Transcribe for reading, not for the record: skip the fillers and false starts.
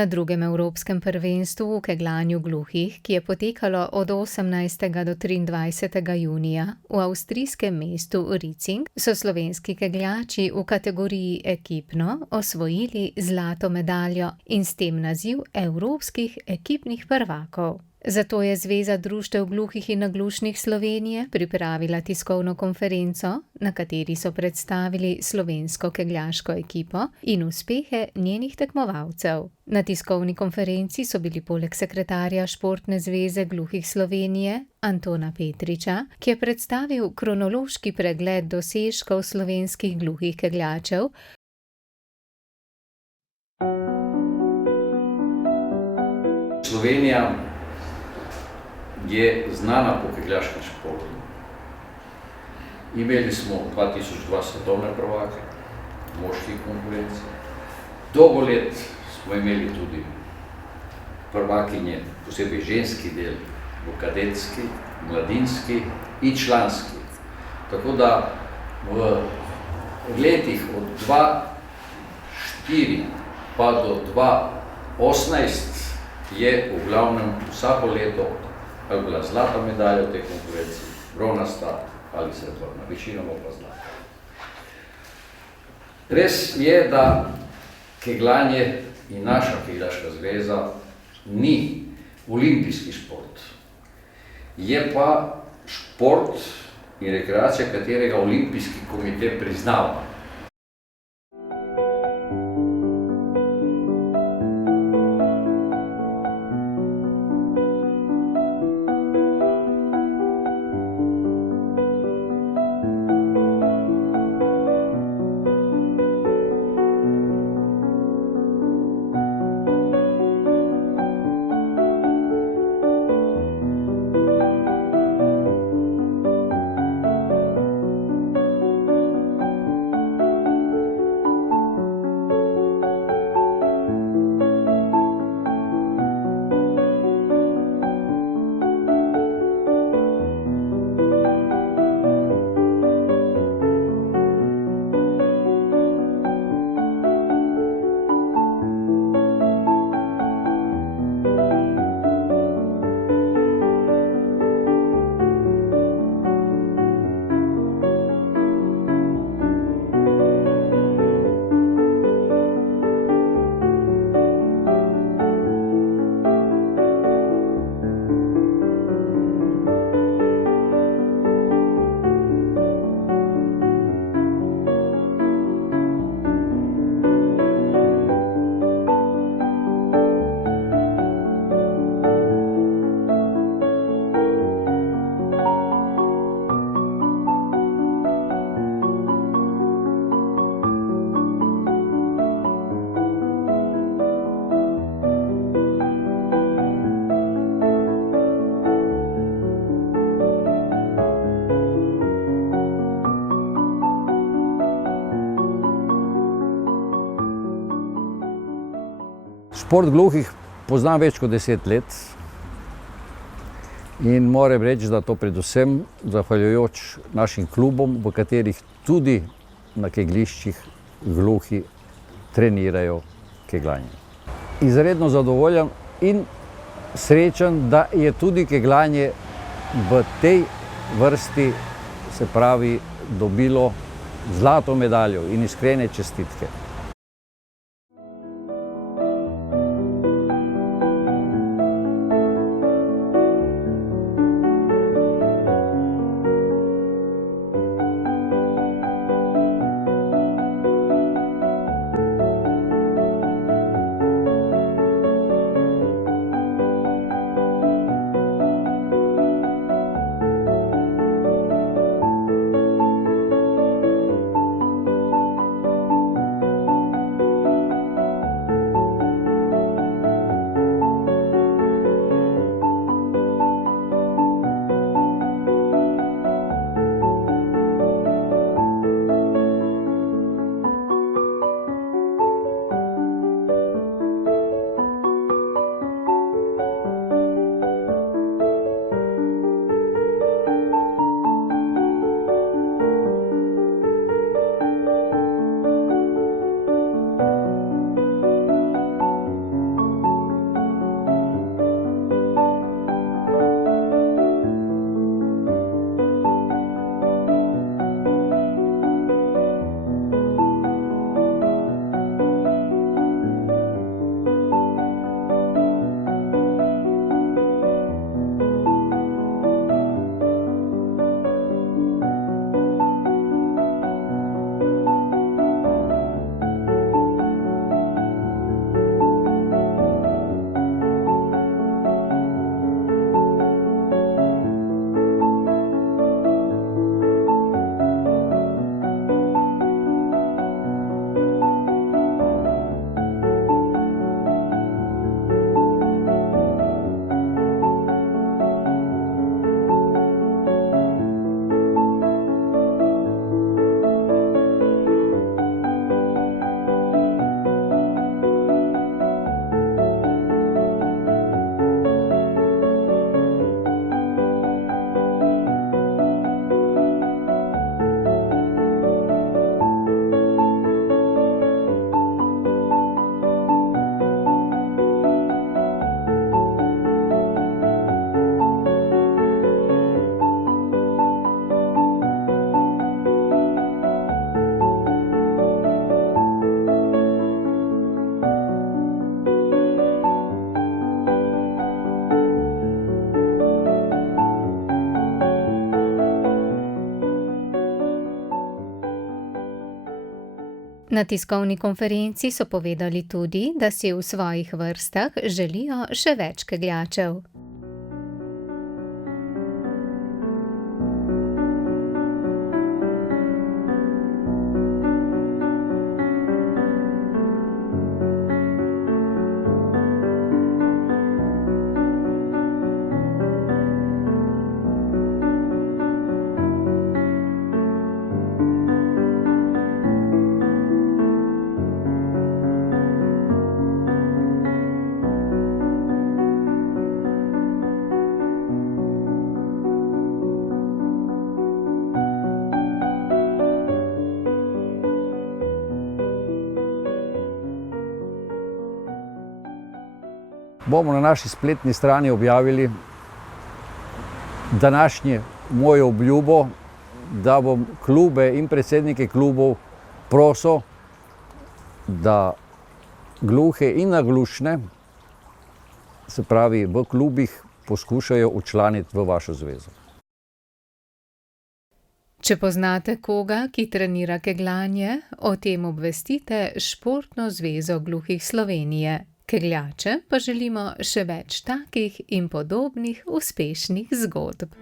Na drugem evropskem prvenstvu v kegljanju gluhih, ki je potekalo od 18. do 23. junija v avstrijskem mestu Ricing, so slovenski kegljači v kategoriji ekipno osvojili zlato medaljo in s tem naziv evropskih ekipnih prvakov. Zato je Zveza društev gluhih in naglušnih Slovenije pripravila tiskovno konferenco, na kateri so predstavili slovensko kegljaško ekipo in uspehe njenih tekmovalcev. Na tiskovni konferenci so bili poleg sekretarja Športne zveze gluhih Slovenije Antona Petriča, ki je predstavil kronološki pregled dosežkov slovenskih gluhih kegljačev. Slovenija je znana po kegljaškem športu. Imeli smo 2002 svetovne prvake, moških konkurenci. Dolgo let smo imeli tudi prvakinje, posebej ženski del, v kadetski, mladinski in članski. Tako da v letih od 2004 pa do 2018 je v glavnem vsako leto ali bila zlata medalja v tej konkurenci, bronasta ali srebrna, večinoma pa zlata. Res je, da kegljanje in naša kegljaška zveza ni olimpijski šport. Je pa šport in rekreacija, katerega olimpijski komite priznava. Šport gluhih poznam več kot 10 let in moram reči, da to predvsem zahvaljujoč našim klubom, v katerih tudi na kegljiščih gluhi trenirajo kegljanje. Izredno zadovoljen in srečen, da je tudi kegljanje v tej vrsti, se pravi, dobilo zlato medaljo in iskrene čestitke. Na tiskovni konferenci so povedali tudi, da si v svojih vrstah želijo še več kegljačev. Bomo na naši spletni strani objavili današnje moje obljubo, da bom klube in predsednike klubov prosil, da gluhe in naglušne, se pravi v klubih, poskušajo včlaniti v vašo zvezo. Če poznate koga, ki trenira kegljanje, o tem obvestite Športno zvezo gluhih Slovenije. Kegljače pa želimo še več takih in podobnih uspešnih zgodb.